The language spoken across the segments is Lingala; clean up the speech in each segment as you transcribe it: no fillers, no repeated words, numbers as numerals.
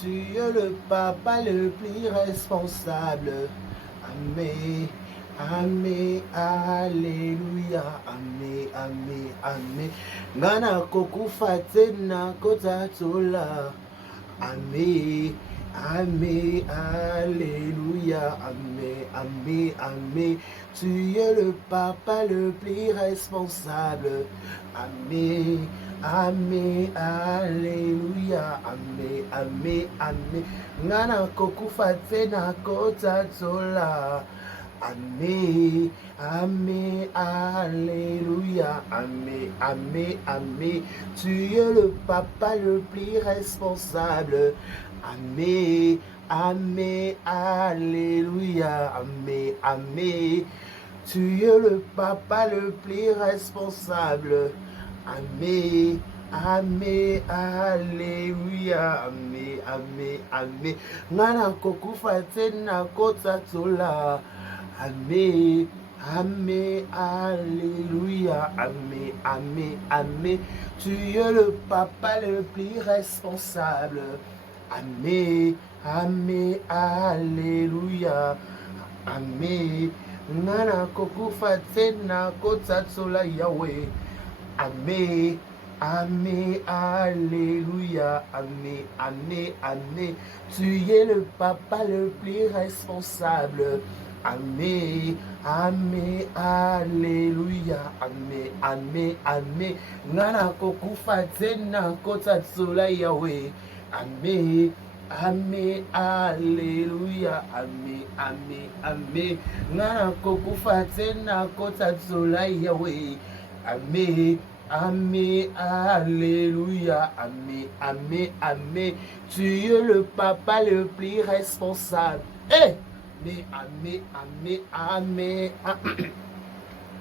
tu es le papa le plus responsable. Amen. Amen, Alléluia, Amen, Amen, Amen. Ngana kokufa tena kotatola. Amen, Amen, Alléluia, Amen, Amen, Amen. Tu es le papa le plus responsable. Amen, Amen, Alléluia, Amen, Amen, Amen. Ngana kokufa tena kotatola. Amen, Amen, Alléluia, Amen, Amen, Amen. Tu es le papa le plus responsable. Amen, Amen, Alléluia, Amen, Amen. Tu es le papa le plus responsable. Amen, Amen, Alléluia, Amen, Amen, Amen. Ngana kokufa tena kotatola. Amen, Amen, Alléluia, Amen, Amen, Amen. Tu es le papa le plus responsable. Amen, Amen, Alléluia, Amen. Nana kokufa tena kotatsola Yahweh. Amen, Amen, Alléluia, Amen, Amen, Amen. Tu es le papa le plus responsable. Amen, Amen, Alléluia, Amen, Amen, Amen. Nana kokufa tena kotatsola Yahweh. Amen, Amen, Alléluia, Amen, Amen, Amen. Nana kokufa tena kotatsola Yahweh. Amen, Amen, Alléluia, Amen, Amen, Amen. Tu es le papa le plus responsable. Hey! Amen, Amen, Amen, Amen.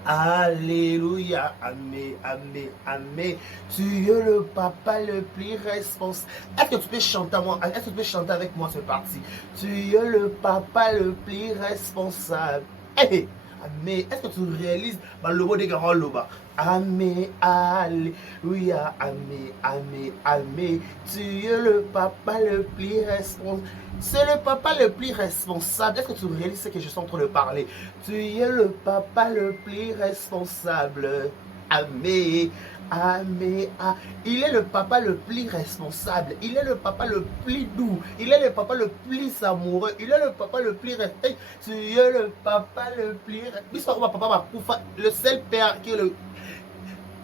Alléluia, Amen, Amen, Amen. Tu es le papa le plus responsable. Est-ce que tu peux chanter moi? Est-ce que tu peux chanter avec moi cette partie? Tu es le papa le plus responsable. Hey! Amen. Est-ce que tu réalises le mot des grands loba? Amen, Alléluia, Amen, Amen, Amen. Tu es le papa le plus responsable. C'est le papa le plus responsable. Est-ce que tu réalises ce que je suis en train de parler? Tu es le papa le plus responsable. Amen, Amen. Il est le papa le plus responsable. Il est le papa le plus doux. Il est le papa le plus amoureux. Il est le papa le plus respectueux. Tu es le papa le plus le seul père qui est le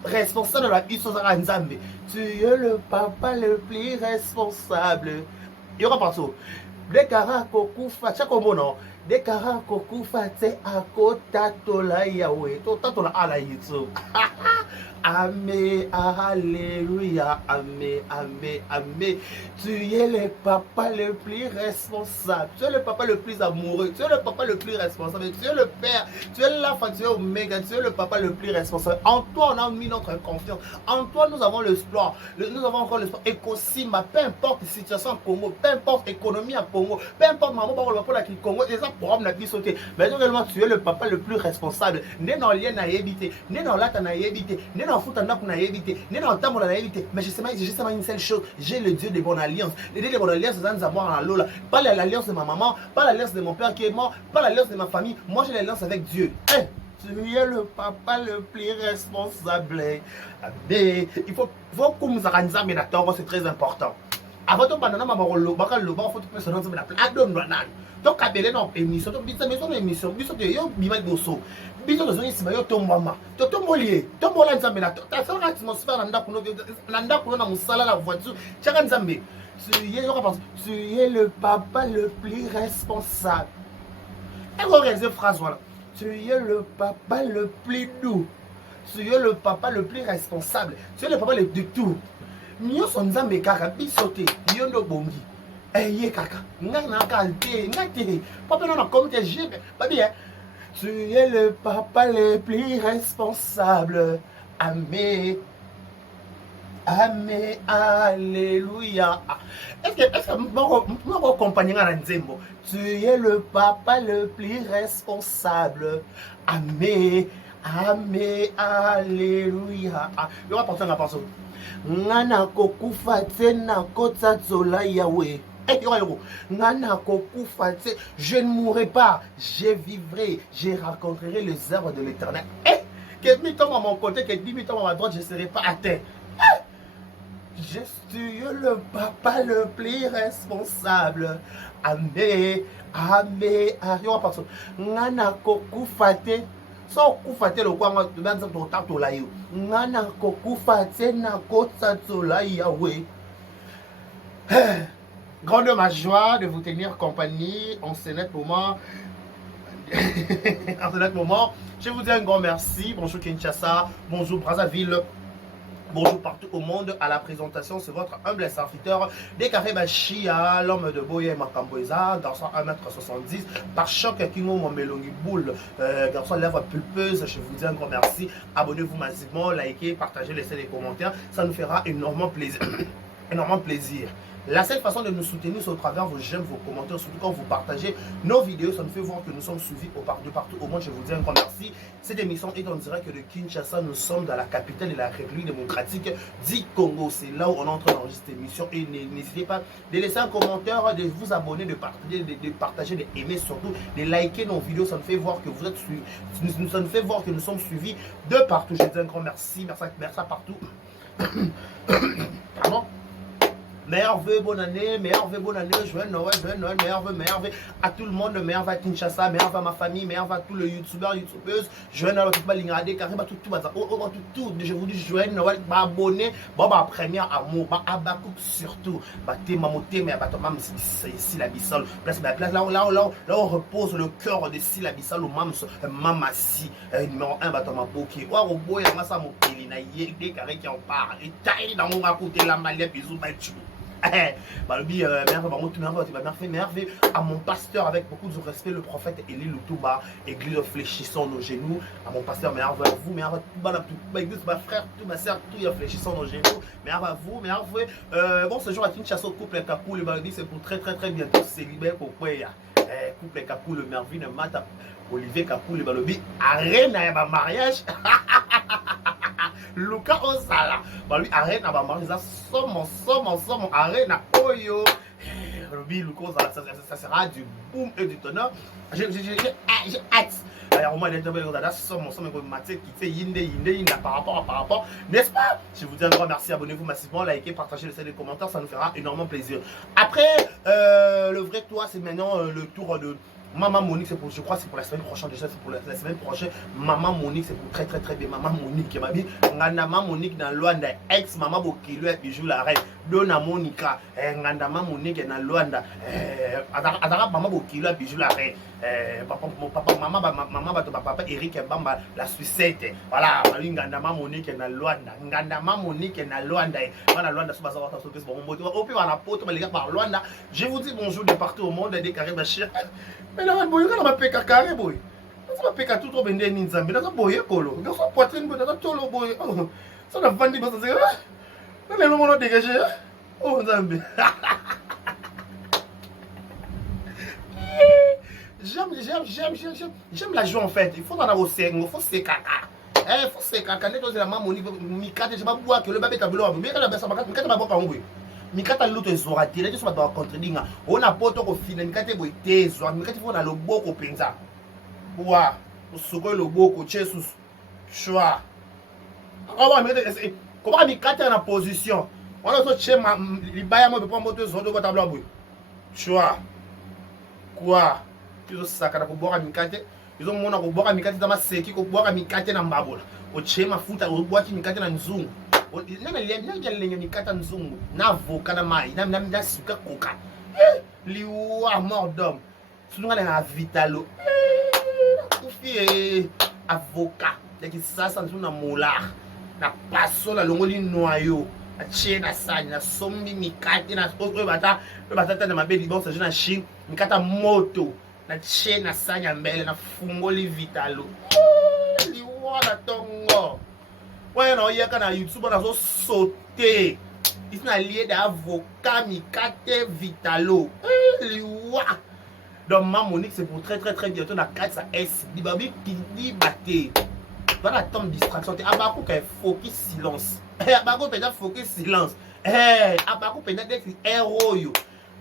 responsable de la vie sur la Nzambe. Tu es le papa le plus responsable. Il y aura partout. Des kara kokufa, chaque mot non. Des kara kokufa te akota tola Yahweh. Tota ala yitsu. Amen, Alléluia, Amen, Amen, Amen. Tu es le papa le plus responsable. Tu es le papa le plus amoureux. Tu es le papa le plus responsable. Tu es le père. Tu es l'alpha, tu es oméga. Tu es le papa le plus responsable. En toi, on a mis notre confiance. En toi, nous avons l'espoir. Nous avons encore l'espoir. Écosima, peu importe la situation en Congo, peu importe l'économie en Congo, peu importe maman, pour la Congo, et ça pour la vie sauter. Mais également, tu es le papa le plus responsable. Né dans l'ien à éviter. Né dans l'at à éviter. Mais je sais une seule chose, j'ai le Dieu de bonne alliance. Le Dieu de bonne alliance, c'est nous avoir en Lola. Pas l'alliance de ma maman, pas l'alliance de mon père qui est mort, pas l'alliance de ma famille. Moi, j'ai l'alliance avec Dieu. Hey, tu es le papa le plus responsable. Mais il faut que nous arrangions, mais c'est très important. Avant de banana maman le faut que personne ne m'appelle Adon Ranan. Donc kabele non émission donc émission biso de yo bima boso biso de zoni siba yo tombama to tombolier tombola nzambe na ta sala atmosphère na ndako na musala la voiture chaka nzambe tu es le papa le plus responsable. Et regarde cette phrase voilà, tu es le papa le plus doux, tu es le papa le plus responsable, tu es le papa de tout. Nous sommes en kaka bisoté, yondo bongi. Eh kaka, ngana kante, ngate. Papa non comme tes jeux, pas bien. Tu es le papa le plus responsable. Amen. Amen, Alléluia. Est-ce que mon compagnon à Nzembo, tu es le papa le plus responsable. Amen. Amen, Alléluia. Il va porter la personne. Ngana kokufa tena kota zola yawe. Ngana kokufa te, je ne mourrai pas, je vivrai, je rencontrerai les œuvres de l'Éternel. Que mi tombe à mon côté, que mi tombe à ma droite, je ne serai pas atteint. Je suis le papa le plus responsable. Amé, amé, ayo paso. Ngana kokufa te. So kufate lo kwa nganza to tato la yo. Ngana kokufa te na kota to la yawe. Grande ma joie de vous tenir compagnie en ce net moment. En ce net moment, je vous dis un grand merci. Bonjour Kinshasa, bonjour Brazzaville. Bonjour partout au monde, à la présentation, c'est votre humble serviteur des Café Bachia, l'homme de Boye Makamboeza, garçon 1m70, par choc Kingo Momelongi Boule, garçon lèvres pulpeuse, je vous dis un grand merci, abonnez-vous massivement, likez, partagez, laissez des commentaires, ça nous fera énormément plaisir. Énormément plaisir. La seule façon de nous soutenir, c'est au travers vos j'aime, vos commentaires, surtout quand vous partagez nos vidéos, ça nous fait voir que nous sommes suivis de partout au monde. Je vous dis un grand merci. Cette émission est en direct de Kinshasa. Nous sommes dans la capitale de la République démocratique du Congo. C'est là où on est en train d'enregistrer cette émission. Et n'hésitez pas de laisser un commentaire, de vous abonner, de partager, d'aimer, surtout de liker nos vidéos. Ça nous fait voir que vous êtes suivis. Ça nous fait voir que nous sommes suivis de partout. Je vous dis un grand merci. Merci à partout. Pardon. Meilleur vœu, bonne année, joyeux Noël, meilleur vœu à tout le monde, meilleur vœu à Kinshasa, meilleur vœu à ma famille, meilleur vœu à tous les youtubeurs, youtubeuses, joyeux Noël, tout le tout, je vous dis joyeux Noël, abonné, bon, première amour, Abakouk surtout, Mamoté, mais Mam, c'est la bissole, place là où on repose le cœur de Sila Bissol, Mamassi, numéro 1, Batomaboki, ou Boy, Massa Mokeli, Naye, des carrés qui en parlent, et taille dans mon côté, la malie, bisous, merveille à mon pasteur avec beaucoup de respect, le prophète Eli Lutuba, église fléchissant nos genoux, à mon pasteur, merveille à vous, merveille à tout l'église, ma frère, tout ma soeur, tout fléchissant nos genoux, merveille à vous, merveille. Bon, ce jour à Kinshasa, couple Kapou, le Balbi, c'est pour très bientôt célibataire pour Kouya. Couple Kapou, le merveille, le Mata, Olivier Kapou, le Balbi, arène à ma mariage. Luka Osala, lui arrête à maman, ça somme, arrête à Oyo. Ruby Luka Osala, ça sera du boom et du tonnerre. J'ai hâte. Alors, moi, il est tombé dans la somme, qui fait yinde par rapport, n'est-ce pas? Je vous dis un grand merci, abonnez-vous massivement, likez, partagez, laissez des commentaires, ça nous fera énormément plaisir. Après, le vrai toit, c'est maintenant le tour de. Maman Monique, c'est pour, je crois, c'est pour la semaine prochaine. Déjà, c'est pour la semaine prochaine. Maman Monique, c'est pour très bien. Maman Monique, qui m'a dit, Ngandama Monique dans Luanda, ex maman Bokilo et bijou la reine. Dona Monica, Ngandama Monique dans Luanda, Adara maman Bokilo et bijou la reine. Papa Eric Bamba, la Suissette. Voilà, Ngandama Monique dans Luanda. Ngandama Monique dans Luanda. Voilà, Luanda, c'est pas ça, au pire, on a pote, mais les gars, par Luanda. Je vous dis bonjour de partout au monde, des carrés bachir. Mais là, boy, on a péka carré, boy. On a péka tout trop bien des ninzambi. Dans un boy, colo. Dans son poitrine, dans un tolo, boy. Ça n'a pas dit, parce que c'est. Là, les moments dégagé. Oh, Zambi. J'aime la joie en fait. Il faut en avoir au sec, il faut se caca. Il faut se caca. Quand on est la maman, je sais pas boire que le bébé est à boulot. Mais quand la personne va pas boire, mikata luto ezorati leti so bato bakontredinga ona poto kofina mikate boye tezwa mikate fo na loboko penza wa usuko loboko chesus shwa awa mikate comment mikate na position on a so chema libaya mo be po moto zondo ko tabla boye shwa quoi kizo sakana ko boka mikate izo mona ko boka mikate dama seki ko boka mikate na mbabola o chema futa o boki mikate na nzungu nanga mikata nzungu na voka na mai na suka koka liwa mort d'homme sununga na vitalo kufi avocat deki sasa ntuna molar na paso la longoli noyo a chena sani na sombi mikate na oyo bata na mabeli bon ça na Chine mikata moto na chena sani mbele na fungoli vitalo liwa la tongo. Ouais, non, il y a quand YouTube, on a sauté. Il y a un lien d'avocat, mikate, vitalo. Donc, ma Monique, c'est pour très bientôt. Dans 4 S. Dibabi, qui dit baté. Voilà, tombe distraction. Abakou qui focus silence. Abakou peut-être focus silence. Abakou peut-être d'être héros.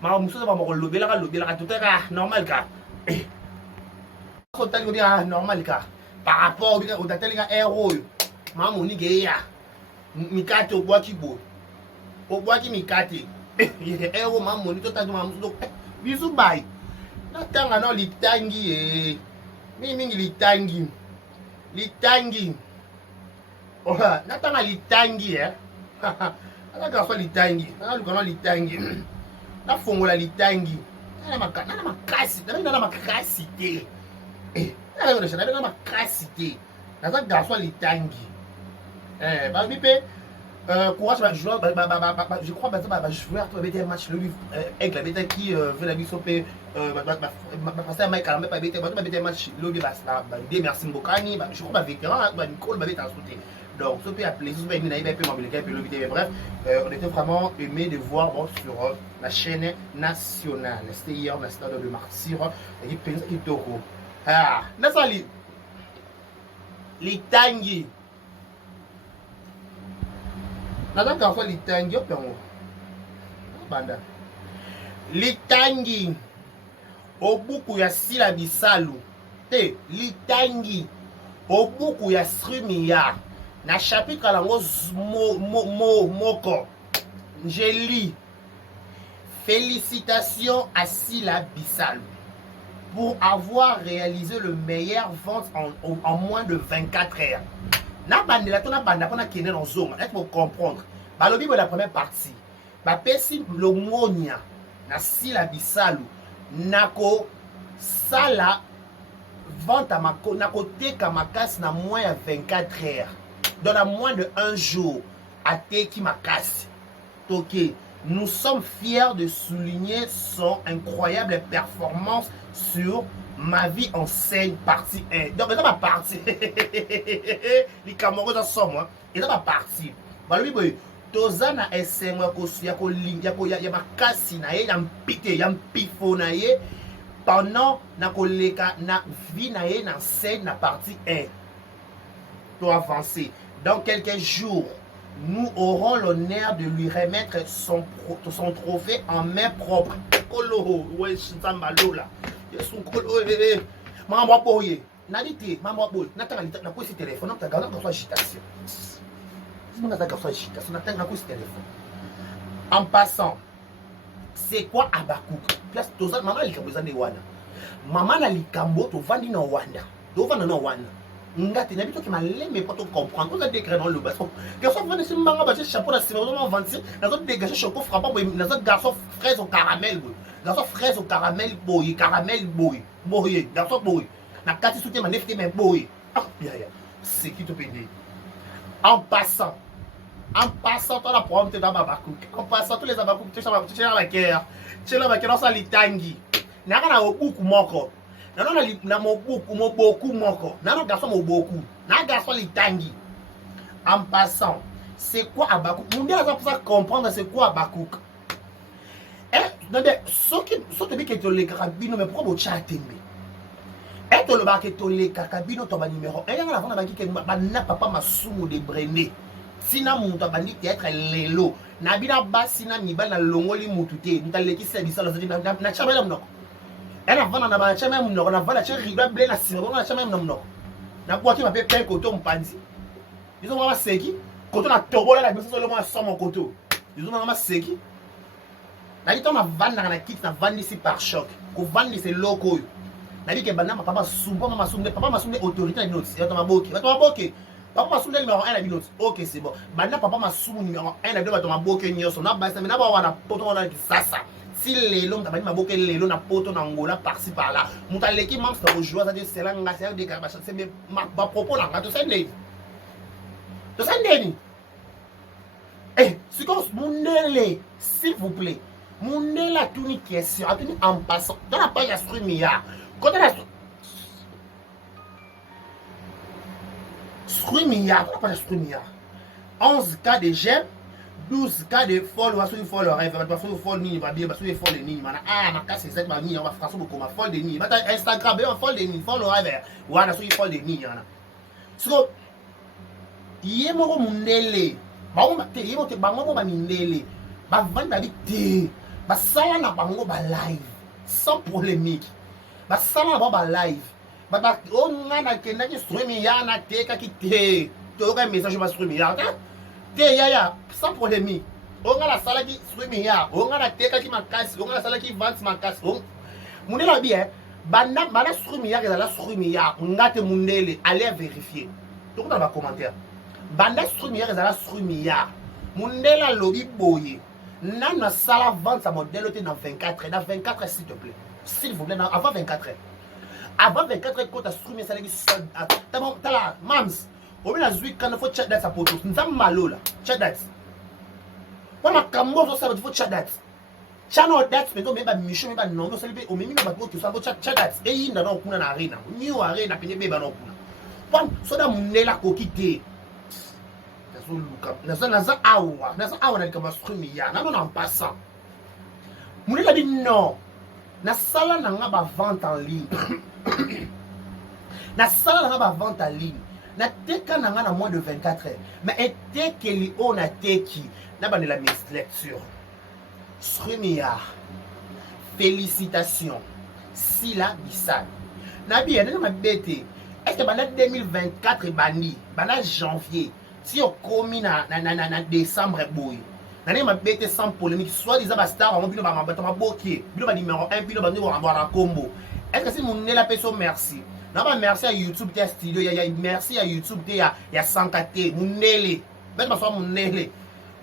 Ma muso ba mo lobela tout est normal ka. Ko tali ko normal ka. Par rapport au datel ka héros. Ma moni ge ya. Mikate obwa kibo. Obwa ki mikate. Héros ma moni to tali ma muso. Bisu bai. Na tanga no litangi mingi litangi. Litangi. Oha, natanga litangi Ala garçon litangi. Ala lukono litangi. Na fongola litangi. Na makasi, na makasi te. Na makasi te. Na za garçon litangi. Ba bipe courage ba joueur je crois ba joueur to bete match le avec la bete qui veut la bisope passer Mike Kalambe pas bete match le bi ba merci Mbokani je crois ba vétéran ba Nicole ba bete sauter. Donc, ce peut appeler, ce peut être une bref, on était vraiment aimé de voir sur la chaîne nationale. C'était hier, on a stade de Martyr, et qui toko. Ah, Nasali, Litangi. Nada garçon Litangi, banda. Litangi, Obuku ya Sila Bisalu. Litangi, Obuku ya Srumiya. Na chapitre à moko, je lis. Félicitations à Sila Bissal pour avoir réalisé le meilleur vente en moins de 24 heures. Na bandela tona banda pona kene dans zone, est pour comprendre. Balobi la première partie. Ba pesi le monia na Sila Bissal nako sala vente à mako nako teka makas na moins de 24 heures. Dans moins de un jour, à Teki Makasi. Ok, nous sommes fiers de souligner son incroyable performance sur Ma vie en scène partie 1. Donc, c'est ma partie. Les Camerounais dans son moi. Et c'est ma partie. Balobi boy, tozana esengo ya ko linga ko ya makasi na ye ya mpite ya mpifo na ye pendant na koleka na vie na ye na scène na partie 1. Pour avancer. Dans quelques jours, nous aurons l'honneur de lui remettre son trophée en main propre. Kolo, ouais, Sambalo là. Yesu kolo, maman boye. Nalite, maman boye. Natanga na quoi ce téléphone, tu as gardé dans agitation. C'est mon attaque sur agitation, natanga na quoi ce téléphone. En passant, c'est quoi Abakouk? Place toza maman likambo de wana. Maman na likambo to vandi na Wanda. Do vanda na Wanda. Ngati na bito ki maleme pour te comprendre. Vous avez décret dans le bassin. Garçon venez sur manga bacher chapeau na ciment dans 26. Na zo dégager choco frappant na zo garçon fraise au caramel. Garçon fraise au caramel boy, boy. Garçon boy. Na kati soutien ma nefte mais boy. Ah bien. C'est qui te pédé. En passant toi la problème dans Babakouk. En passant tous les Abakouk tu sais la guerre. Tu sais la guerre dans sa litangi. Na kana obuku moko. Na moboku moko. Na garçon moboku. Na garçon litangi. En passant, c'est quoi Abakouk? Mon gars, ça pour ça comprendre c'est quoi Abakouk. Non mais ce qui est le carabino mais pourquoi vous chatez? Et to le ba ke to le carabino to ba numéro 1 na vana ba ki ke ba na papa masumu de brené. Sina mutu abandi être lelo. Na bina basi na mibali na longoli mutu te. Mutaleki se bisala na chabela mnoko. Elle a vendu na ba chama mnoko na vala chéri ba blé na sima na chama mnoko. Na kwa ki ma pe pen koto mpanzi. Ils ont vraiment seki. Koto na tobola la biso le mo so mon koto. Ils ont vraiment seki. Na dit on a vendu na kit na vandi si par choc. Ko vandi c'est loko. Na dit que bana papa sumba mama sumba papa masumba autorité na notes. Ya to maboki. Ba to maboki. Papa Massoum numéro 1 à Binote. Ok, c'est bon. Maintenant, Papa Massoum numéro 1 à 2 à Tomaboke Nyoso. Na basa, mais na ba wana poto wana sasa. Si les longs t'as pas maboke les longs na poto na Angola par-ci par-là. Muta l'équipe même ça jouer ça dit c'est là nga c'est des carbaches c'est mais ma propos là nga to send ni. To send ni. Eh, c'est comme Mundele, s'il vous plaît. Mundela tout ni question, a tout en passant. Dans la page Streamia. Quand la Streamia, on n'a pas de Streamia. 11 cas de j'aime, 12 cas de follow, parce qu'il faut le rêve, parce qu'il faut le nid, parce qu'il faut le nid. Ah, ma casse, c'est cette mamie, on va faire ça beaucoup, ma folle de nid. Instagram, on folle de nid, follow le rêve. Ou on a il faut le nid. Yé moko mundele. Bango te yé mote bango ba mindele. Ba vanda bi te. Ba sala na bango ba live. Sans polémique. Ba sala na ba live. Ba on ngana kenda ki streaming ya na te ka ki te. To ka message ba streaming ya. Te ya sans polémique. On ngana sala ki streaming ya. On ngana te ka ki makasi. On ngana sala ki vente makasi. On mundela bien. Bana streaming ya la streaming ya. Ngate mundele allez vérifier. Tout dans les commentaires. Banda streaming ya la streaming ya. Mundela lobi boye. Nana sala vente sa modèle dans 24 heures. Dans 24 heures s'il te plaît. S'il vous plaît, avant 24 heures. Avant 24 heures, quand tu as streamé ça, t'as la mams. Au moins, il faut check that sa poteau. Nous avons malo là. Check that. Quand on a cambo, il faut check that. Channel that, mais donc, même Michel, même non, c'est le au même niveau que ça, faut check that. Et il n'a pas de arena. New arena, puis il n'y a pas de bon, so da munela kokite. Naza awa na kama stream ya. Na non en passant. Munela dit non. Na sala na nga ba vente en ligne. Na sala na nga ba vente en ligne. Na teka na nga na moins de 24 heures. Mais un teke li on a teki. Na ba de la lecture. Stream ya. Félicitations. Sila Bissal. Na bien na ma bête. Est-ce que pendant 2024 bani, pendant janvier, si on commis na décembre boy, n'année ma bête sans polémique, soit disant star, on vient ma bête ma boquet, bien numéro 1, puis le bandit va avoir un combo. Est-ce que si mon nez la personne merci, non pas merci à YouTube t'es studio, y a merci à YouTube t'es y a 100K mon nez, ben ma soeur mon nez,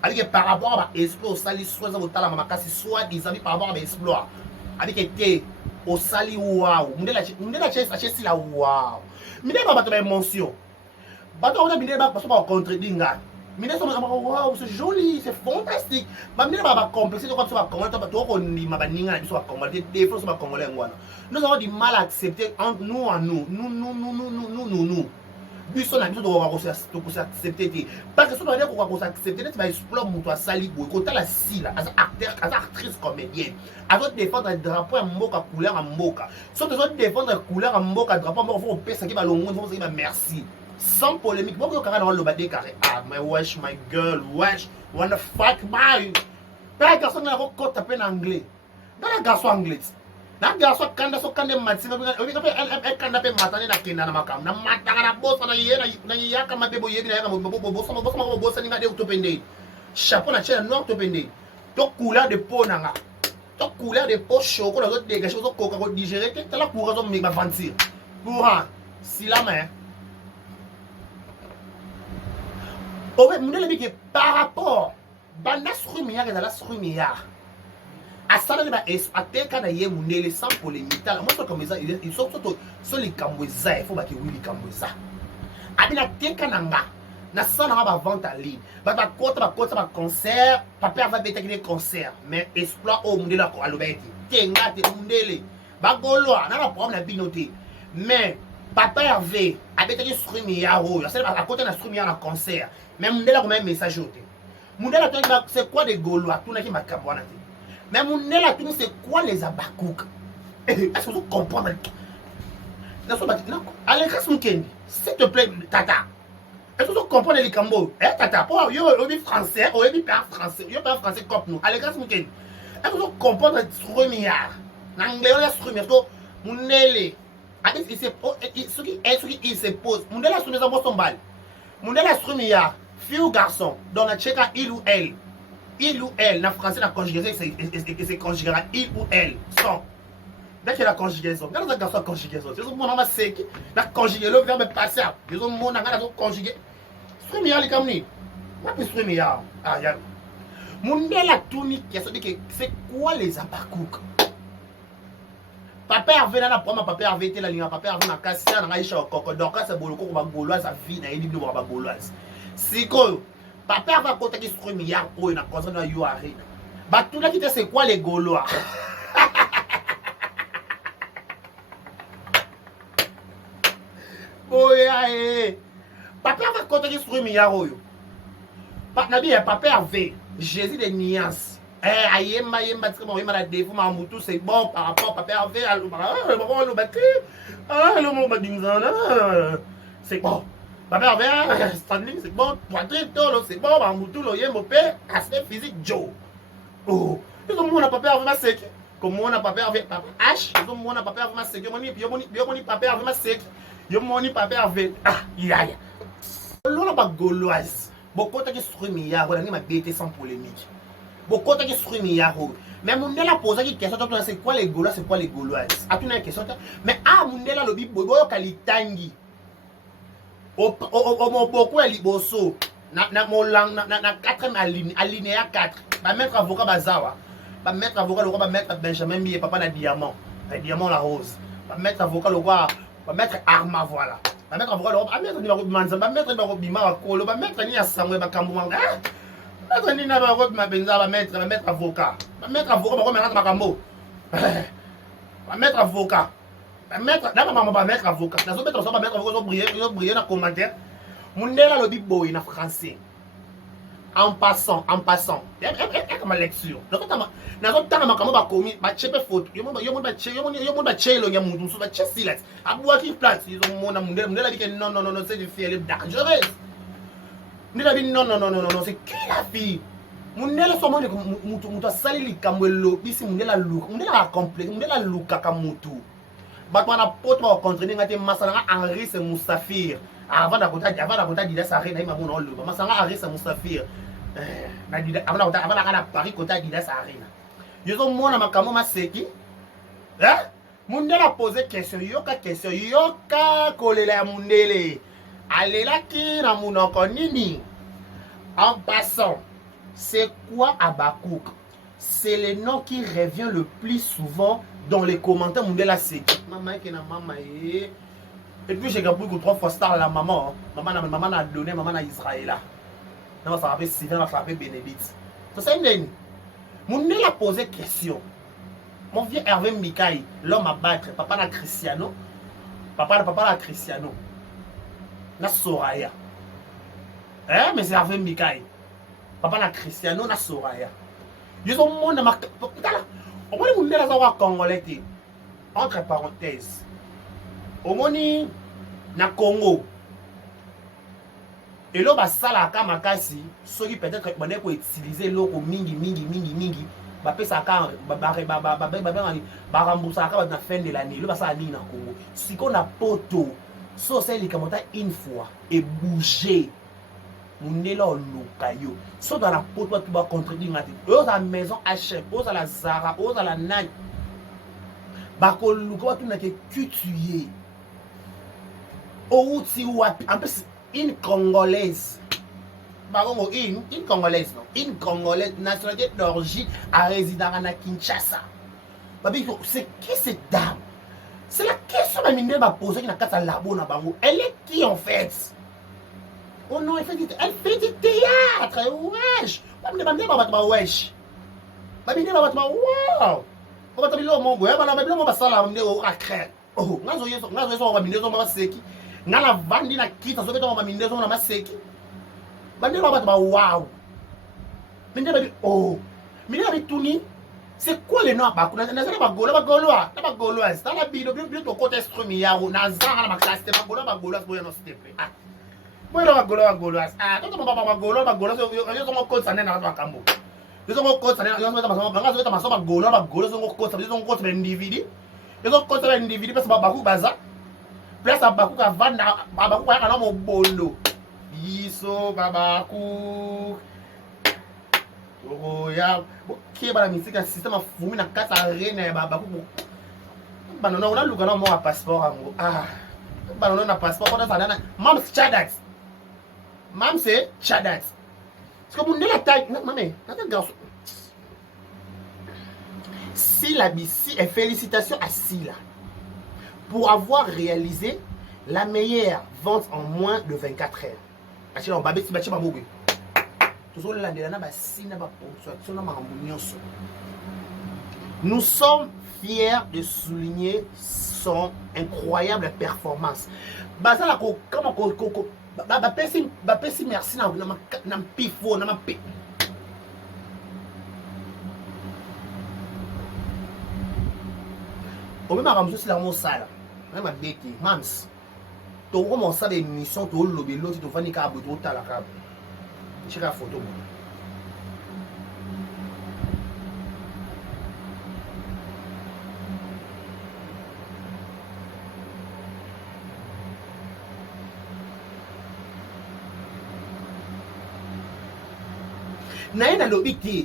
avec par rapport à exploit sali soit ça au talent ma casse soit disant par rapport à exploit, avec t'es au sali wow, mon nez la chaise si la wow. Mine ba bato ba émotion. Bato on a mine ba parce qu'on contredire nga. Mine so wow, c'est joli, c'est fantastique. Ba mine ba complexe comme ça ba comment to bato ko ni ma ba ninga biso ba congolais des fois so ba congolais ngwana. Nous avons du mal à accepter entre nous en nous. Nous. Biso na biso do ko accepter parce que so ba dire ko accepter tu vas explorer muto sali ko ko ta la sila as acteur as actrice comédienne. Avant de défendre un drapeau à mboka couleur à mboka. Sauf besoin de défendre couleur à mboka drapeau mboka faut payer ça qui va le monde faut dire merci. Sans polémique. Bon que quand on le badé carré. Ah my wesh my girl wesh wanna fuck my. Pas garçon na ko taper en anglais. Dans la garçon anglais. Na garçon kanda so kanda matsi obi ka pe kanda pe matane na kenda na makam. Na matanga na boss na yena na yaka mabebo yebi na yaka boss ni ngade utopende. Chapeau na chela noir utopende. To couleur de peau nanga. Donc couleur de peau chocolat les autres dégager aux autres coca digérer que la courage me va mentir pour si la main oh mais mon que par rapport banda strumia que la strumia à ça là à teka na ye munele sans polémique moi so comme ça ils sont sur les kamboza il faut ba que oui les kamboza abina teka nanga na ça na ba vente en ligne ba concert papa va bêter des concerts mais exploit au monde là à l'obéti tenga te mundele ba golo na la problème na binoté mais papa Hervé a bêter stream ya ro ça à côté na stream ya na concert mais mundela comme un message oté mundela c'est quoi des gaulois tout na ki makambo na mais mundela tout c'est quoi les abakouk est-ce que vous comprenez na so ba Alex Mukendi s'il te plaît tata. Est-ce que vous comprenez les cambos? Eh, tata, pour yo, français, ou yo, père français, yo, père français comme nous. Allez, grâce à Est-ce que vous comprenez le milliard? L'anglais, on a ce milliard. Mon nez, il se pose. Mon nez, sur les amours sont balles. Mon nez, ce milliard, fille ou garçon, dans la tchèque, il ou elle. Il ou elle, en français, la conjugaison, c'est conjugué il ou elle. Sans. Dès que la conjugaison, quand on a garçon conjugaison, c'est mon nom c'est qui la conjuguer le verbe passé. Ils ont mon nom à conjuguer. Streamia les camni. Moi puis streamia. Ah ya. Mon la tunique qui a dit que c'est quoi les abakouk? Papa Hervé na prendre papa Hervé était la ligne papa Hervé na kassia na Aisha okoko donc ça boloko ko ba gauloise a vie na yidi ba gauloise. Siko papa Hervé côté qui streamia ko na cause na yo arena. Ba tout là qui c'est quoi les gaulois? Oh yeah, papa va compter sur un milliard. Papa Hervé, Jésus de Nias. Ayemba, la défaut, Mamoutou, c'est bon par rapport à papa Hervé. C'est bon. Papa avait Stanley, c'est bon, poitrine, tolo, c'est bon, Mamoutou, le yé, mon père, aspect physique, Joe. Oh, ils ont mon papa avec ma sec. Comme on a papa avec papa H, ils ont mon papa avec ma sec. Yo moni papa avec ma sec. Yo moni papa avec ah, yaya. L'on a pas gauloise. Beaucoup de qui ya, voilà, ni ma bête sans polémique. Beaucoup de qui ya, mais mon la pose une question, c'est quoi les gaulois, c'est quoi les gauloises? A tu une question, mais ah mon la lobi bobo kalitangi. O mon beaucoup ali bosso. Na mon lang na 4e alinéa 4. Ba mettre avocat bazawa. Ba mettre avocat le roi, ba mettre Benjamin Mie papa na diamant. Na diamant la rose. Ba mettre avocat le roi, ba mettre arma voilà. Ba mettre avocat le roi, ba mettre ni ba manza, ba mettre ba bima ba kolo, ba mettre ni asangwe ba kambumanga. Mettre ni na ba rob ma benza ba mettre avocat. Ba mettre avocat ba ko mettre makambo. Ba mettre avocat. Ba mettre na maman ba mettre avocat. Na zo mettre so ba mettre avocat zo briller na commentaire. Mundela lo bi boy na français. En passant. Comme lecture. Dans un temps, je vais commis, je vais photo. Je vais chelo ya mutu, je vais silence. Abou qui place, ils ont mon amour, non, c'est une fille, elle est dangereuse. Non, c'est qui la fille? Mundela so mo mutu sali likamwelo, bisi mundela complexe, mundela luka kamutu. Batwana pote ma contre ngate masana Henri c'est Moussafir. Avant d'avoir dit ça arena ima mon olo. Masana Henri c'est Moussafir. Avant d'avoir Paris côté Adidas arena. Yo zo mona makamo maseki. Hein? Mundela poser question, yoka kolela ya mundele. Alela ki na munoko nini? En passant, c'est quoi Abakouk? C'est le nom qui revient le plus souvent dans les commentaires Mundela Seki. Maman qui na maman et puis j'ai compris que 3 fois star la maman. Maman a donné maman à Israël. Non, ça s'appelle Sylvain, ça s'appelle Bénédicte. C'est ça une. Mundela posé question. Mon vieux Hervé Mikaï, l'homme à battre, papa na Cristiano. Papa na Cristiano. Na Soraya. Hein, mais c'est Hervé Mikaï. Papa na Cristiano na Soraya. Ils ont mon ma. Au moins, Mundela zawa congolais. Entre parenthèses. Au moins, na Congo. Et là, basala ka makasi, soki peut-être que on peut utiliser l'eau mingi. Ba pesa ka ba rembourser ka na fin de l'année. Là basala ni na Congo. Si qu'on a poto, so c'est les commentaires une fois et bouger. Mundela lokayo. So dans la poto tu vas contredire ngati. Eux à la maison HM, eux à la Zara, eux à la Nike. Ba ko luka tu na ke tuer. Ou ti wapi. En plus une Congolaise. Barongo, une Congolaise, non? Une Congolaise, nationalité d'origine, à résident à Kinshasa. Babi, c'est qui cette dame? C'est la question que je m'a posée qui n'a qu'à la bonne bango. Elle est qui en fait? Oh non, elle fait du théâtre. Wesh! Babi, wesh. Babi, wow! Babi, mon gars, babi, mon basala, babi, au acré. Oh, ngazo babi, mon seki. Ngala vandi na kita so beto mama mindezo na maseki bande ba ba wow minde ba oh minde ba tuni c'est quoi le nom ba kuna na zala ba goloa c'est la bido bien to côté instrument ya na zanga na classe ba goloa boya no step ah boya ba goloa ah to ba goloa yo so mo ko sana na ba kambo yo so mo ko sana yo so ba maso ba goloa so mo ko sana yo so mo ko sana individu yo so ko sana individu parce ba ku baza place Abakou ka vanda Abakou kwa kana mo bolo biso Abakou oh ya ki ba la musique système afumi na kata arena ya Abakou bana na luka na mo passeport ango ah bana na passeport kwa sana mam chadat mam c'est chadat parce que mon la taille maman attends garçon Sila Bissi et félicitations à Sila pour avoir réalisé la meilleure vente en moins de 24 heures. Nous sommes fiers de souligner son incroyable performance. Merci na pifo na pi. Au même à Ramsou, c'est la mot sale. Même à Béki, Mams. tu commences à des missions, tu as l'autre, tu vas niquer à bout, tu as la carte. Check la photo. Naye na lobby te.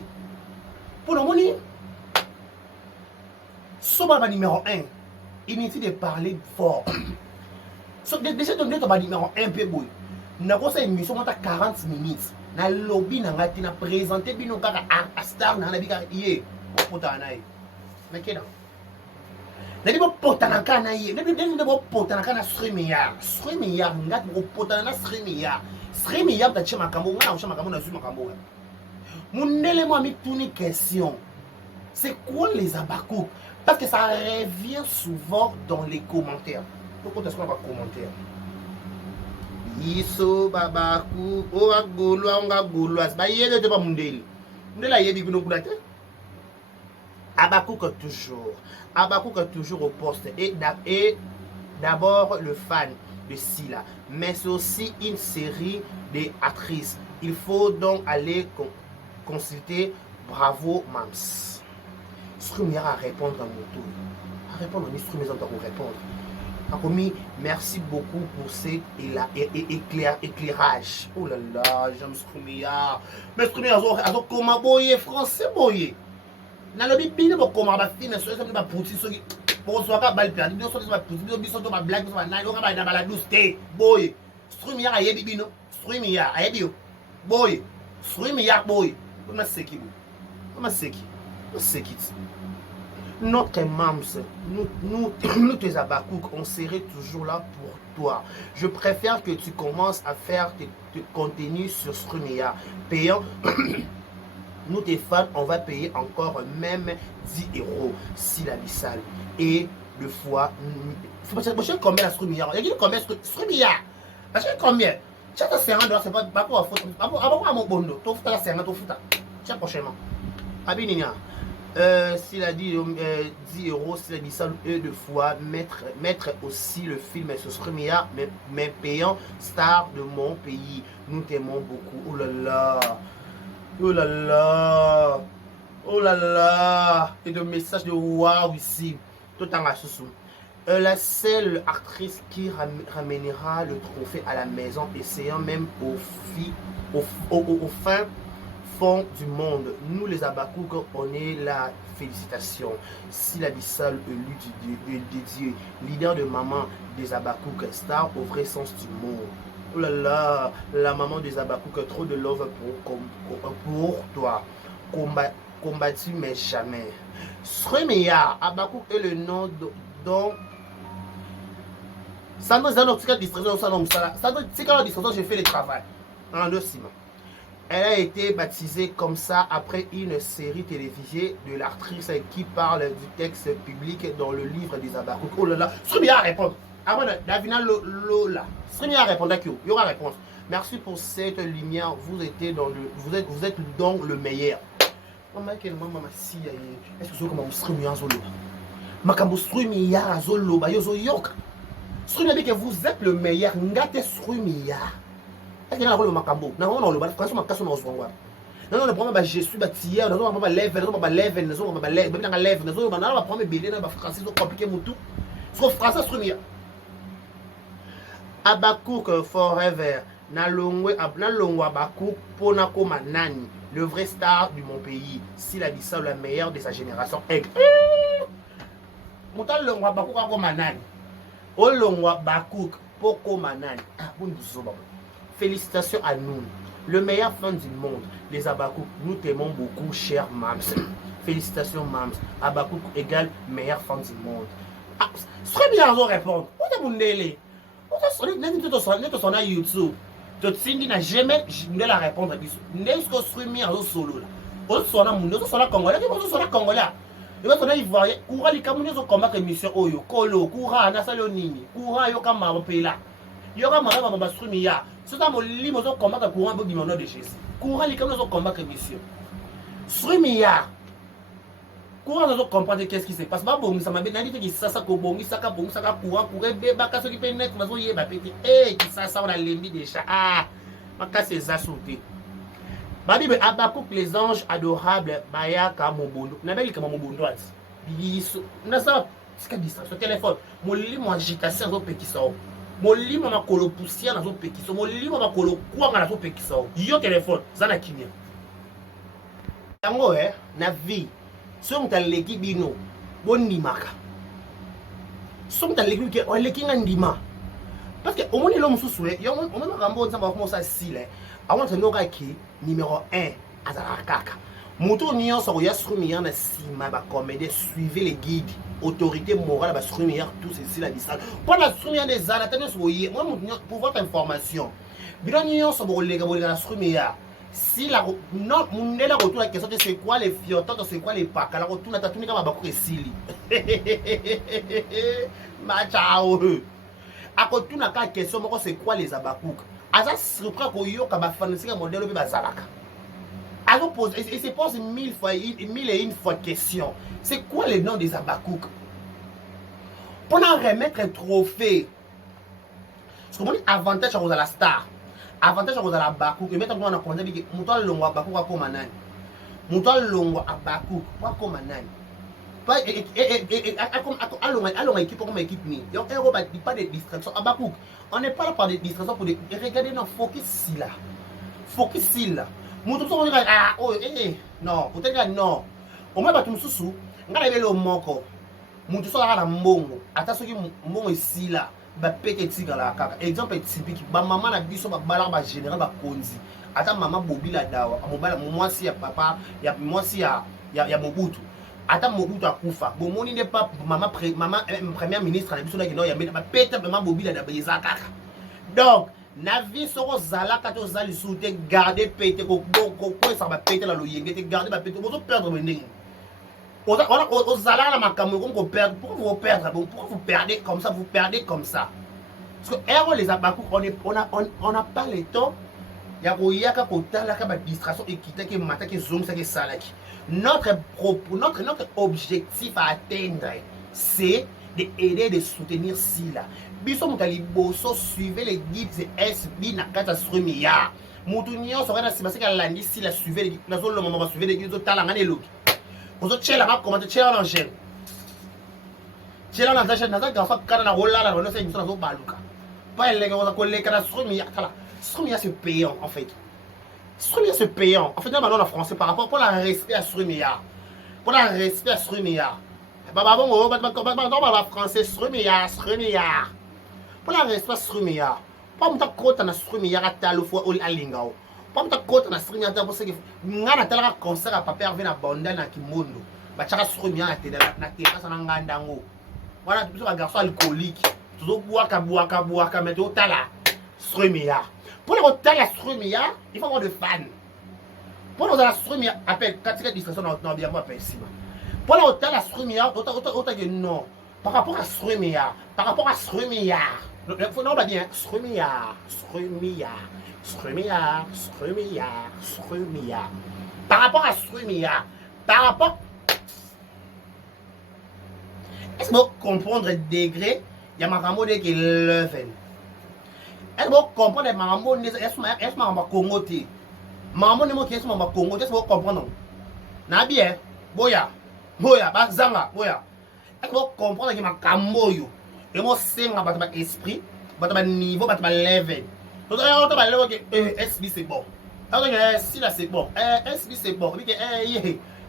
Pour le moment, Soba numéro 1. Inutile de parler fort. Déjà, tu as numéro 1 peu boy. Na ko sa émission à 40 minutes. Na lobby na ngati na présenter bino kaka a star na bika yé. Pota na yé. Mais qu'est-ce na bibo pota na kana yé. Na bibo pota na kana streamer. Streamer ngati ko pota na streamer. Streamer ta chema kambo na chema kambo na su makambo. Mounele moi mis tourner question. C'est quoi les abakous? Parce que ça revient souvent dans les commentaires. Pourquoi est-ce qu'on va commentaire? Iso babakou, oga goloa, onga goloa. Ba yele de ba mundele. Mundela yebi bino kulate. Abakouk toujours. Abakouk toujours au poste. Et d'abord le fan de Sila. Mais c'est aussi une série d'actrices. Il faut donc aller consulter. Bravo Mams. Strumière à répondre à mon tour. À répondre, on est Strumière à répondre. Akomi, merci beaucoup pour cet éclairage. Oh là là, j'aime Strumière. Mais Strumière, ils ont comment boyer français boyer. Dans le bibine, ils ont comment bafine, ils ont pas pouti, ils ont pas balle perdu, ils ont pas pouti, ils ont pas blague, ils ont pas naï, ils ont pas la douce, boy. Strumière à yébibino, Strumière à yébio, boy. Strumière boy. Comment c'est qui? Comment c'est qui? C'est qui? Notre Mams, nous tes abakouk, on serait toujours là pour toi. Je préfère que tu commences à faire tes contenus sur Strumia. Payant, nous tes fans, on va payer encore même 10 € si la bissale. Et deux fois, faut pas combien la Strumia. Il y a combien Strumia? Parce que combien? Tu as 50 $, c'est pas pour la faute. Avant mon bondo, tu as 50 $, tiens prochainement. Abinina. S'il a dit 10 €, s'il a dit ça deux fois, mettre aussi le film sur Strumia, mais payant star de mon pays. Nous t'aimons beaucoup. Oh là là. Oh là là. Oh là là. Et de messages de waouh ici. Tout en sous. La seule actrice qui ramènera le trophée à la maison, essayant même au fin fond du monde. Nous les abakouk, on est là. Félicitations. Si la Bissal dédié, leader de maman des abakouk, star au vrai sens du mot. Oh là là, la maman des abakouk, trop de love pour toi. Combattu mais jamais. Sremeya, abakouk est le nom dont ça nous a notre distraction, ça nous a distraction, j'ai fait le travail. En 2 ciments. Elle a été baptisée comme ça après une série télévisée de l'actrice qui parle du texte public dans le livre des abakouk. Oh là là, Strumia répond. Avant Davina Lola, Strumia répond. D'accord, il y aura réponse. Merci pour cette lumière. Vous êtes donc le meilleur. Maman, quelle maman si est-ce que c'est comme Strumia Zolo? Makambo Strumia Zolo, ba yozo yok. Strumia dit que vous êtes le meilleur. Ngate Strumia. Est-ce que vous avez le macambo? Non, non, le français m'a cassé dans le soir. Non, le problème, je suis bâti, non, on va lever, non, on va lever, non, on va lever, non, on va lever, non, on va prendre mes non, on va français, c'est compliqué, mon tout. Sur français, c'est mieux. Abakouk forever, Nalongwe Abakouk, Ponako Manani, le vrai star de mon pays, si la Bissau, la meilleure de sa génération. Mon tal Longwa Abakouk, Poko Manani. Olongwa Abakouk, Poko Manani. Ah, bon, félicitations à nous, le meilleur fan du monde, les abakouk. Nous t'aimons beaucoup, cher Mams. Félicitations, Mams. Abakouk égale meilleur fan du monde. Ah, ce serait bien à répondre. Où est-ce que tu es sur YouTube? Tu n'as jamais la répondre. N'est-ce que ce bien à solo? On s'en a mon congolais, on s'en a congolais. Et maintenant, il voit, courant les Camerounais ont combattu l'émission Oyo, Kolo, courant, Nasalonini, courant, Yokama, Pela. Yoga Marama Bastrumia. C'est dans mon lit, on combat courant du nom de Jésus. Courant les Camerounais ont combattu l'émission. Strumia. courant de comprendre qu'est-ce qui se passe. Bah bon, ça m'a bien dit que ça kobongi ça courant courir beba kaso qui peut naître mazo yeba pété. Eh qui ça on a lembi déjà. Ah, maka c'est ça sauté. Bah Bible Abakouk les anges adorables baya ka mobondo. Na beli ka mobondo ati. Biso na ça c'est distraction téléphone. Molimo agitation zo pekisa. Molimo makolo poussière na zo pekisa. Molimo makolo kwanga na zo pekisa. Yo téléphone ça na kimia. Yango na vie. Somme ta leki bino bondimaka somme ta leki ke o leki nga ndima parce que au moins l'homme sous yo on m'a rambo nzamba ko ça sile avant de noka ki numéro 1 azala kaka moto nyonso ya strumia na sima ba comédie suivez les guides autorité morale ba strumia tout ceci la distance pour la strumia des ala tane so yi moi pour votre information bino nyonso bo lega na strumia. Si la non munde la retour la question c'est quoi les fiotants c'est quoi les packs la retour na tatuni kama bakoko esili ma ciao akotuna ka question moko c'est quoi les abakouk aza surpris ko yoka ba fanisika modèle be bazalaka alors pose et se pose mille et une fois question c'est quoi le nom des abakouk pour en remettre un trophée parce que mon avantage à la star avantage à la bakou et mettre on a commenté que muto longo bakou kwa koma nani muto longo abakou kwa koma nani pas allons équipe comme équipe ni donc on va pas de distraction abakou on n'est pas là par des distractions pour regarder non focus ici là muto so ah oh non peut-être non au moins ba tumsusu ngala belo moko muto so la mbongo ata soki mbongo ici là ba peke tika la kaka exemple typique ba maman na biso ba bala ba général ba konzi ata maman bobila dawa amobala mwasi ya papa ya mwasi ya Mobutu ata Mobutu akufa bomoni ne pas maman première ministre na biso na kino ya ba pete maman bobila da beza kaka donc na vie soko zala kato zali soute garder pete ko ça ba pete la loyenge te garder ba pete bozo perdre ndenge aux alarmes la makambo comme vous perdez pourquoi vous perdre pourquoi vous perdez comme ça parce que héros les abakou on n'a pas le temps ya koyaka kotala ka ba distraction ekita ke mata ke zoom ça ke salaki notre objectif à atteindre c'est d'aider de soutenir Sila biso mutali boso suivez les guides c'est SB na kata strumia mutu nyonso kana sibasika landi Sila suivez les guides na zolo mama suivez les guides tala ngane loki ozo tshela ka comment tshela na ngene tshela na zasha na za gafa kana na rolala no se ngisa zo baluka pa elenge oza koleka na strumia tala strumia c'est payant en fait strumia c'est payant en fait maintenant en français par rapport pour la respect à strumia baba bongo ba français strumia pour la respect strumia pas muta kota na strumia ka talo fo oli alingao pas muta kota na strumia ta pour ce que ngana tala ka concert à papa Hervé na banda na kimondo ba chaka strumia na tela na terrasse na ngandango voilà biso ba garçon alcoolique tuzo buaka mais to tala strumia pour le tala strumia il faut avoir de fans pour nous la strumia appelle katika distraction na bien pas ici pour le tala strumia autant que non par rapport à strumia faut non pas dire strumia par rapport à strumia par rapport est-ce que vous comprendre le degré il y a ma ramode qui est level est-ce que vous comprendre ma ramode est-ce ma Congo ti ma ramode mo qui est ma Congo est-ce que vous comprendre na bien boya ba zanga boya est-ce que vous comprendre que ma kamboyo et mo senga ba esprit ba niveau ba level donc on ba level que SB c'est bon alors que si là c'est bon SB c'est bon oui que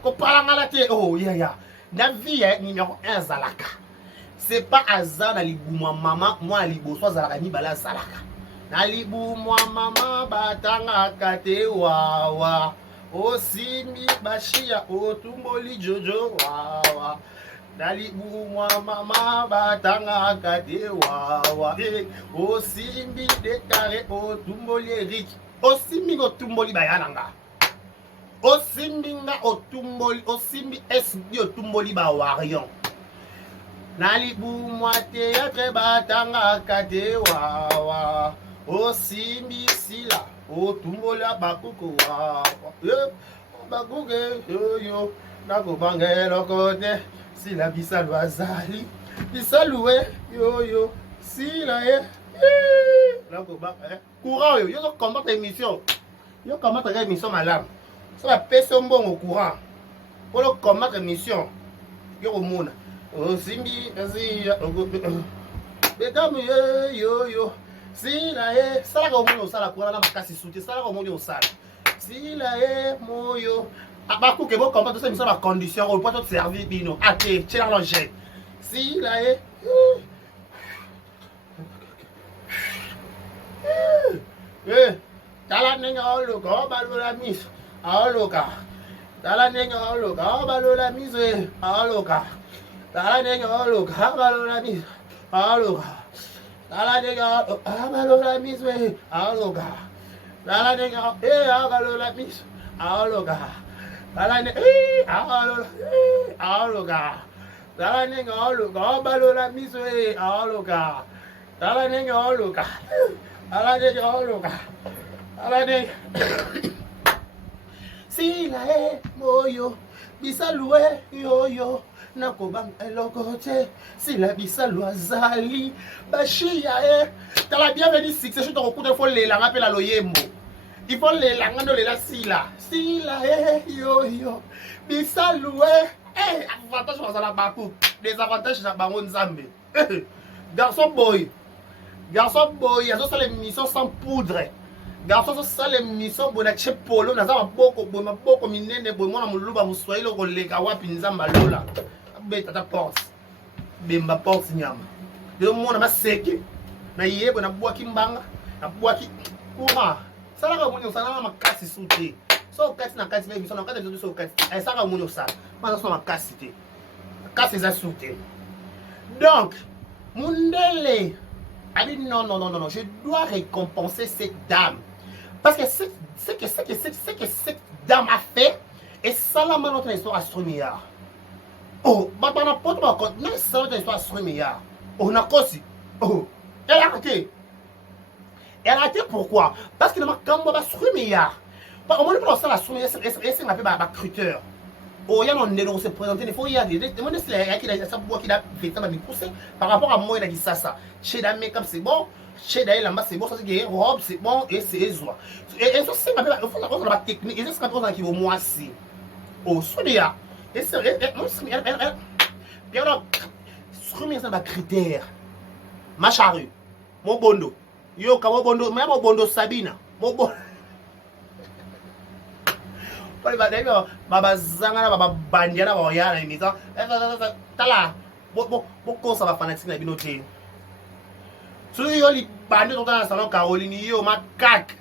ko paranga la te oh ya na vie numéro 1 zalaka c'est pas hasard na libumwa maman moi liboso zalaka ni bala zalaka na libumwa maman batanga kate wawa osimbi bashia otumboli jojo wawa na libumwa maman batanga kate wawa osimbi dekare otumboli Eric osimbi otumboli bayananga osimbi nga otumboli osimbi SB otumboli ba warion nali bumwa théâtre batanga kate wawa osimbi Sila otumbola bakuko wawa bakuke yo nakobanga lokote sila bisalu azali bisalu yo sila nakobanga courant yo yo combattre émission yo combattre émission malamu so la pese mbongo courant pour le combattre émission yo komona osimbi azia bedamu yo sila sala ka omoni osala courant na makasi soute sala ka omoni osala sila moyo abakuke bo combattre ça mission ba condition ko pas servir bino ate tshela lo jet sila tala nenga oloka balola miso oloka tala nenga oloka balola miso oloka tala nenga oloka balola miso oloka tala nenga balola miso oloka tala nenga balola miso oloka tala nenga oloka tala nenga oloka balola miso oloka tala nenga oloka alade sila moyo bisalu yo nakobanga elokote sila bisalu azali bashia tala bienvenue succès to kokuta fo lelanga pe la loyembo il faut lelanga ndo lela sila yo bisalu avantage bazala baku des avantages na bango nzambe garçon boy azosala émission sans poudre garçon azosala émission boye na tie polo naza maboko minene boye mwana moluba moswahili okoleka wapi nzambe alola abetata porce bemba porce nyama ezomona maseke na ye boye nabwaki mbanga nabwaki courant salaka omoni osalanga makasi su te so okati na kati émission na kati ezo so okati esalaka omoni osala maza so makasi te makasi eza su te donc mundele a dit non, je dois récompenser cette dame. Parce que ce que cette dame a fait, et ça là, notre histoire à Strumia. Oh, on n'a pas de compte, mais ça notre histoire à Strumia. On a aussi. Oh, elle a arrêté. Elle a arrêté pourquoi? Parce que quand on va Strumia, on ne peut pas la Strumia, c'est un peu ma cruteur. Oh, il y a un nélo se présenter, il faut y aller. Demandez si il y a qui a fait ça, par rapport à moi, il a dit ça. Chez la make-up, c'est bon. Chez la là c'est bon. Ça, c'est robe, c'est bon. Et c'est joie. Et ça, c'est ma technique. Et c'est ce qu'on a qui vaut moi aussi. Oh, Soudia. Et c'est moi, c'est alors, Strumia, c'est un critère. Ma charrue. Mon bondo. Yo, comme mon bondo, même mon bondo Sabina. Mon bondo. Babazanga babandiana baoyana imisa tala boko ça va fanatique na bino te so yo li bandi dans le salon Caroline yo macaque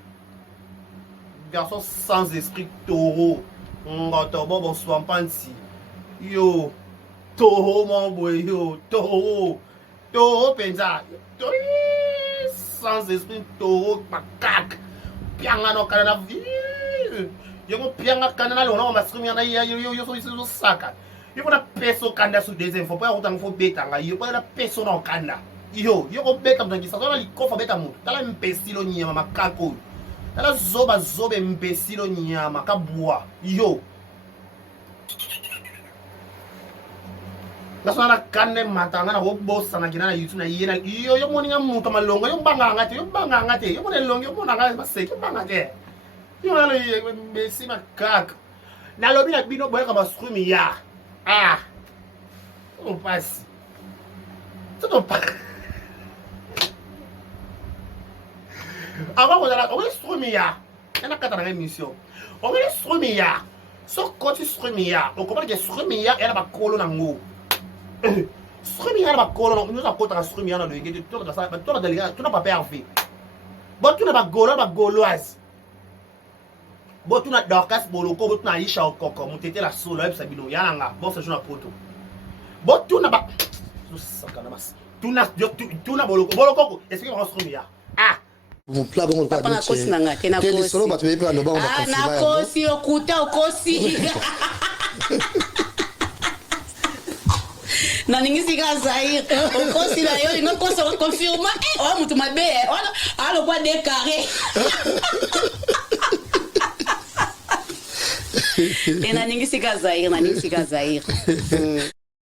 garçon sans esprit taureau ngoto bobo swampanti yo taureau mon boy yo taureau penza sans esprit taureau macaque pianga no kana vie Yo pianga kanana lona maskrimi na yo so saka. Yo na peso kanda su des infos pa utang fo beta nga yo pa na peso na kanda. Yo ko beta mtangi sa na likofa beta mu. Tala mpesilo nyama makako. Tala zoba mpesilo nyama kabua. Yo. Nasana kande matanga na bossa na kinana YouTube na yena yo moninga muntu malongo yo banga ngate yo monelongo yo monanga maseke banga te. Yo na le mesi makaka. Na lobi na bino boya ka baskrumi ya. Ah. On passe. Tout on passe. Avant on a strumi ya. Na kata na émission. On va strumi ya. So koti strumi ya. On comprend que strumi ya era ba kolo na ngo. Strumi ya ba kolo nous a kota strumi ya na le ngeti to ça to na delega to na pas pervé. Bon tu na ba goloise. Bon tu na Dorcas boloko bon tu na Aisha okoko mutete la solo et sabino yananga bon ce jour na poto bon tu na ba sakana mas tu na boloko est-ce que on se remet ah vous plat bon pas na kosi na ngate na kosi solo ba tu pe na ba ah na kosi okuta okosi na ningisi ka Zaire okosi na yo ngo kosi ko confirma oh mutu mabe alo kwa décarré Ina ningi sika Zaire, na ningi sika Zaire.